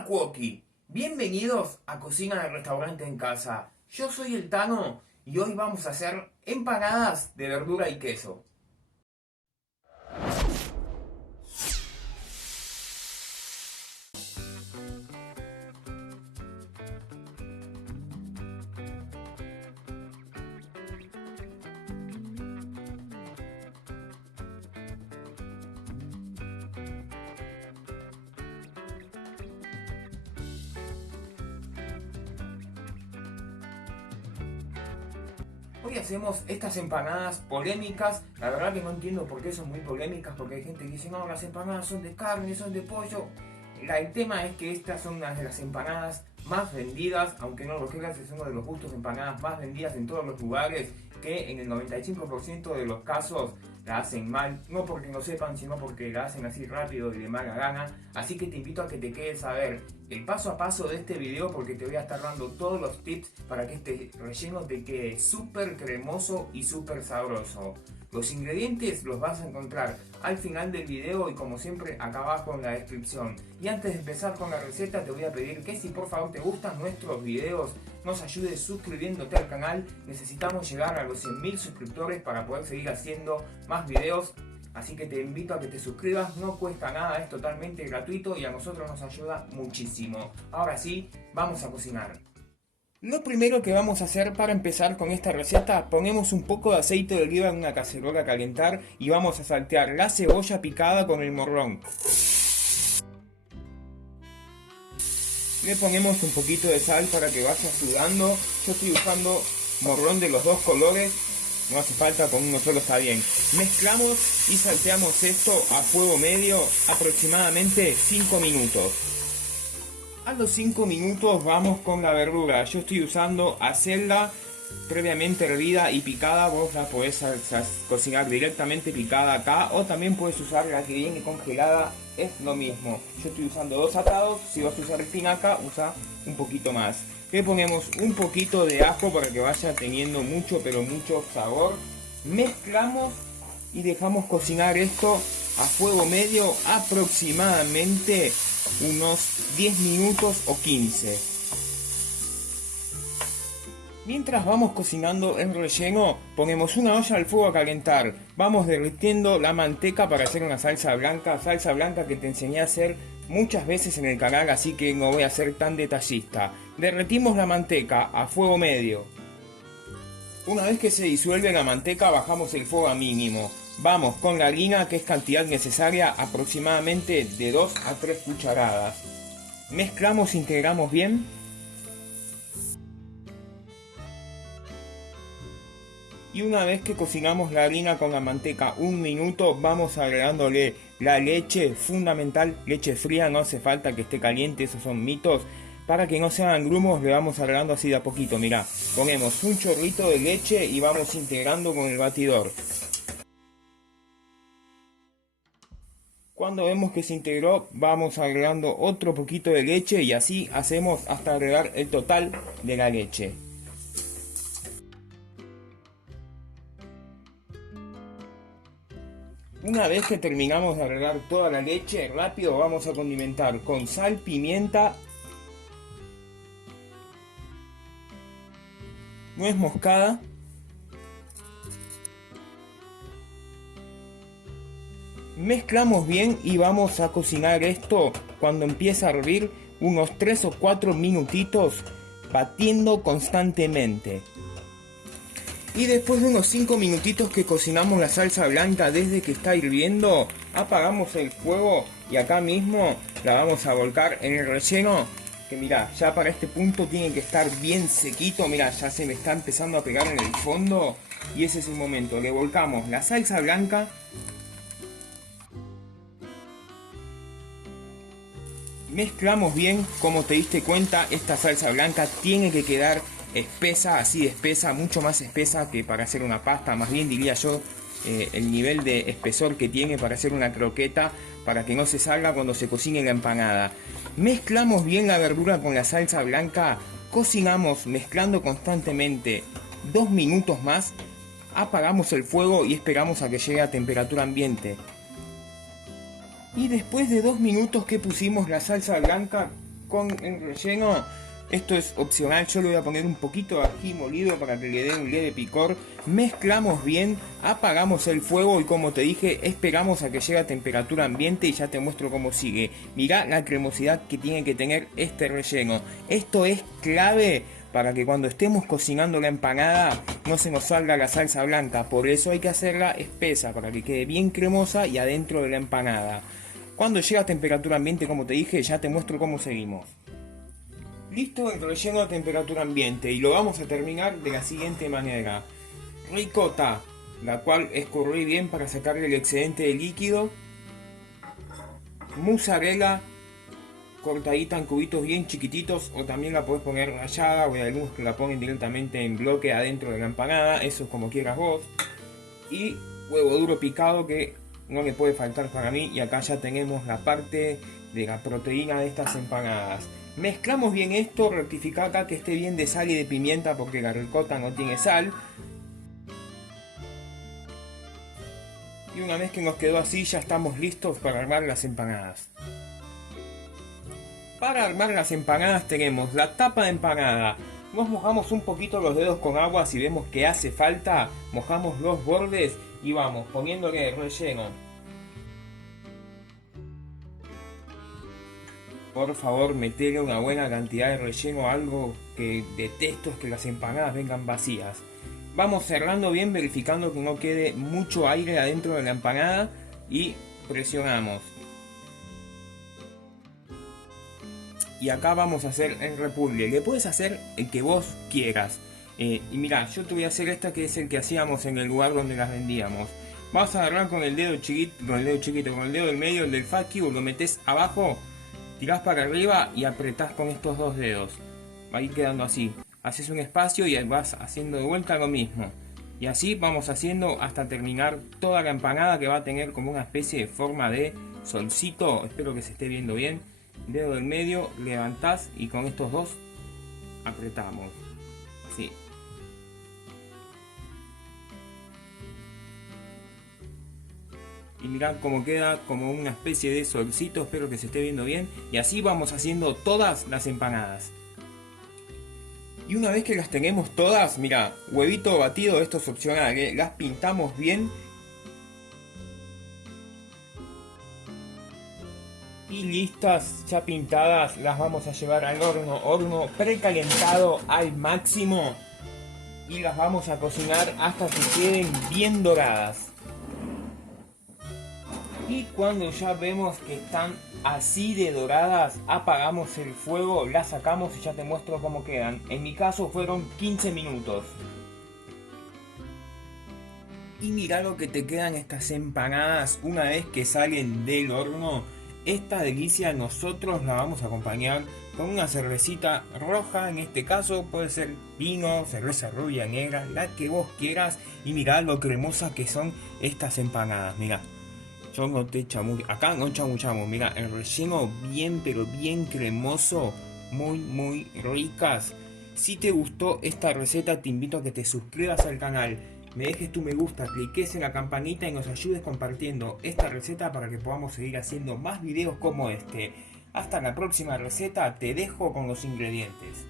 Hola Cuoqui, bienvenidos a Cocina de Restaurante en Casa. Yo soy el Tano y hoy vamos a hacer empanadas de verdura y queso. Hoy hacemos estas empanadas polémicas. La verdad que no entiendo por qué son muy polémicas, porque hay gente que dice no, las empanadas son de carne, son de pollo. El tema es que estas son una de las empanadas más vendidas, aunque no lo creas, es uno de los gustos de empanadas más vendidas en todos los lugares, que en el 95% de los casos la hacen mal, no porque no sepan, sino porque la hacen así rápido y de mala gana. Así que te invito a que te quedes a ver el paso a paso de este video, porque te voy a estar dando todos los tips para que este relleno te quede súper cremoso y súper sabroso. Los ingredientes los vas a encontrar al final del video y como siempre acá abajo en la descripción. Y antes de empezar con la receta te voy a pedir que si por favor te gustan nuestros videos nos ayudes suscribiéndote al canal. Necesitamos llegar a los 100.000 suscriptores para poder seguir haciendo más videos. Así que te invito a que te suscribas, no cuesta nada, es totalmente gratuito y a nosotros nos ayuda muchísimo. Ahora sí, vamos a cocinar. Lo primero que vamos a hacer para empezar con esta receta, ponemos un poco de aceite de oliva en una cacerola a calentar y vamos a saltear la cebolla picada con el morrón. Le ponemos un poquito de sal para que vaya sudando. Yo estoy usando morrón de los dos colores, no hace falta, con uno solo está bien. Mezclamos y salteamos esto a fuego medio aproximadamente 5 minutos. A los 5 minutos vamos con la verdura. Yo estoy usando acelga previamente hervida y picada. Vos la podés cocinar directamente picada acá, o también puedes usar la que viene congelada, es lo mismo. Yo estoy usando dos atados, si vas a usar espinaca usa un poquito más. Le ponemos un poquito de ajo para que vaya teniendo mucho pero mucho sabor. Mezclamos y dejamos cocinar esto a fuego medio aproximadamente unos 10 minutos o 15. Mientras vamos cocinando el relleno, ponemos una olla al fuego a calentar. Vamos derritiendo la manteca para hacer una salsa blanca que te enseñé a hacer muchas veces en el canal, así que no voy a ser tan detallista. Derretimos la manteca a fuego medio. Una vez que se disuelve la manteca, bajamos el fuego a mínimo. Vamos con la harina, que es cantidad necesaria, aproximadamente de 2 a 3 cucharadas. Mezclamos, integramos bien. Y una vez que cocinamos la harina con la manteca un minuto, vamos agregándole la leche, fundamental, leche fría, no hace falta que esté caliente, esos son mitos. Para que no se hagan grumos le vamos agregando así de a poquito, mirá. Ponemos un chorrito de leche y vamos integrando con el batidor. Cuando vemos que se integró, vamos agregando otro poquito de leche y así hacemos hasta agregar el total de la leche. Una vez que terminamos de agregar toda la leche, rápido vamos a condimentar con sal, pimienta, nuez moscada, mezclamos bien y vamos a cocinar esto cuando empieza a hervir unos 3 o 4 minutitos, batiendo constantemente. Y después de unos 5 minutitos que cocinamos la salsa blanca, desde que está hirviendo, apagamos el fuego y acá mismo la vamos a volcar en el relleno. Que mirá, ya para este punto tiene que estar bien sequito, mirá, ya se me está empezando a pegar en el fondo. Y ese es el momento, le volcamos la salsa blanca. Mezclamos bien. Como te diste cuenta, esta salsa blanca tiene que quedar espesa, así espesa, mucho más espesa que para hacer una pasta, más bien diría yo el nivel de espesor que tiene para hacer una croqueta, para que no se salga cuando se cocine la empanada. Mezclamos bien la verdura con la salsa blanca, cocinamos mezclando constantemente 2 minutos más, apagamos el fuego y esperamos a que llegue a temperatura ambiente. Y después de 2 minutos que pusimos la salsa blanca, con el relleno. Esto es opcional, yo le voy a poner un poquito de ají molido para que le dé un leve picor. Mezclamos bien, apagamos el fuego y como te dije, esperamos a que llegue a temperatura ambiente y ya te muestro cómo sigue. Mirá la cremosidad que tiene que tener este relleno. Esto es clave para que cuando estemos cocinando la empanada no se nos salga la salsa blanca. Por eso hay que hacerla espesa para que quede bien cremosa y adentro de la empanada. Cuando llega a temperatura ambiente, como te dije, ya te muestro cómo seguimos. Listo el relleno a temperatura ambiente y lo vamos a terminar de la siguiente manera. Ricota, la cual escurrí bien para sacarle el excedente de líquido. Mozzarella cortadita en cubitos bien chiquititos, o también la podés poner rallada, o hay algunos que la ponen directamente en bloque adentro de la empanada, eso es como quieras vos. Y huevo duro picado, que no le puede faltar para mí, y acá ya tenemos la parte de la proteína de estas empanadas. Mezclamos bien esto, rectifica acá que esté bien de sal y de pimienta porque la ricota no tiene sal. Y una vez que nos quedó así, ya estamos listos para armar las empanadas. Para armar las empanadas tenemos la tapa de empanada. Nos mojamos un poquito los dedos con agua si vemos que hace falta. Mojamos los bordes y vamos poniéndole relleno. Por favor, metele una buena cantidad de relleno. Algo que detesto es que las empanadas vengan vacías. Vamos cerrando bien, verificando que no quede mucho aire adentro de la empanada y presionamos. Y acá vamos a hacer el repulgue. Le puedes hacer el que vos quieras. Y mira, yo te voy a hacer esta que es el que hacíamos en el lugar donde las vendíamos. Vas a agarrar con el dedo chiquito, con el dedo del medio, el del fuck you, lo metes abajo. Tirás para arriba y apretás con estos dos dedos. Va a ir quedando así. Haces un espacio y vas haciendo de vuelta lo mismo. Y así vamos haciendo hasta terminar toda la empanada, que va a tener como una especie de forma de solcito. Espero que se esté viendo bien. Dedo del medio, levantás y con estos dos apretamos. Así. Y mirad cómo queda como una especie de solcito, espero que se esté viendo bien. Y así vamos haciendo todas las empanadas. Y una vez que las tenemos todas, mira, huevito batido, esto es opcional, las pintamos bien. Y listas, ya pintadas, las vamos a llevar al horno precalentado al máximo. Y las vamos a cocinar hasta que queden bien doradas. Y cuando ya vemos que están así de doradas, apagamos el fuego, las sacamos y ya te muestro cómo quedan. En mi caso fueron 15 minutos. Y mira lo que te quedan estas empanadas una vez que salen del horno. Esta delicia nosotros la vamos a acompañar con una cervecita roja, en este caso puede ser vino, cerveza rubia, negra, la que vos quieras. Y mirá lo cremosa que son estas empanadas, mirá. Yo no te chamuyo, acá no chamuchamos, mira, el relleno bien pero bien cremoso, muy ricas. Si te gustó esta receta te invito a que te suscribas al canal, me dejes tu me gusta, cliques en la campanita y nos ayudes compartiendo esta receta para que podamos seguir haciendo más videos como este. Hasta la próxima receta, te dejo con los ingredientes.